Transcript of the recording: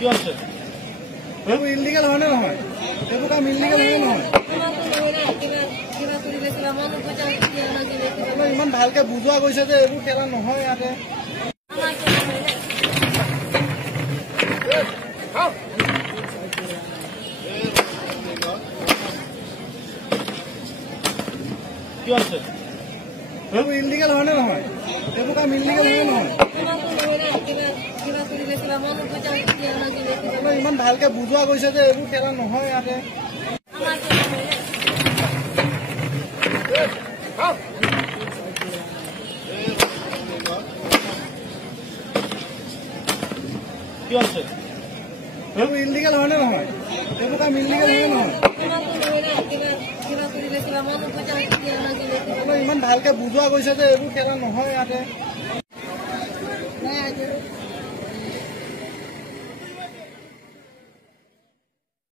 কি আছে এইবোৰ ইলিগেল হয় নে নহয়? এইবোৰ কাম ইলিগেল হয় নহয়? ইমান ভালকে বুজোৱা গৈছে যে এইবোৰ খেলা নহয় ইয়াতে। কি আছে এইবোৰ ইলিগেল হয় নে নহয়? এইবোৰ কাম ইলিগেল হয় নে নহয়? ইমান ভালকে বুজোৱা গৈছে যে এইবোৰ খেলা নহয় ইয়াতে। কি আছে এইবোৰ ইলিগেল হয় নে নহয়? এইবোৰ কাম ইলিগেল হয় নে নহয়? ইমান ভালকে বুজোৱা গৈছে যে এইবোৰ খেলা নহয় ইয়াতে।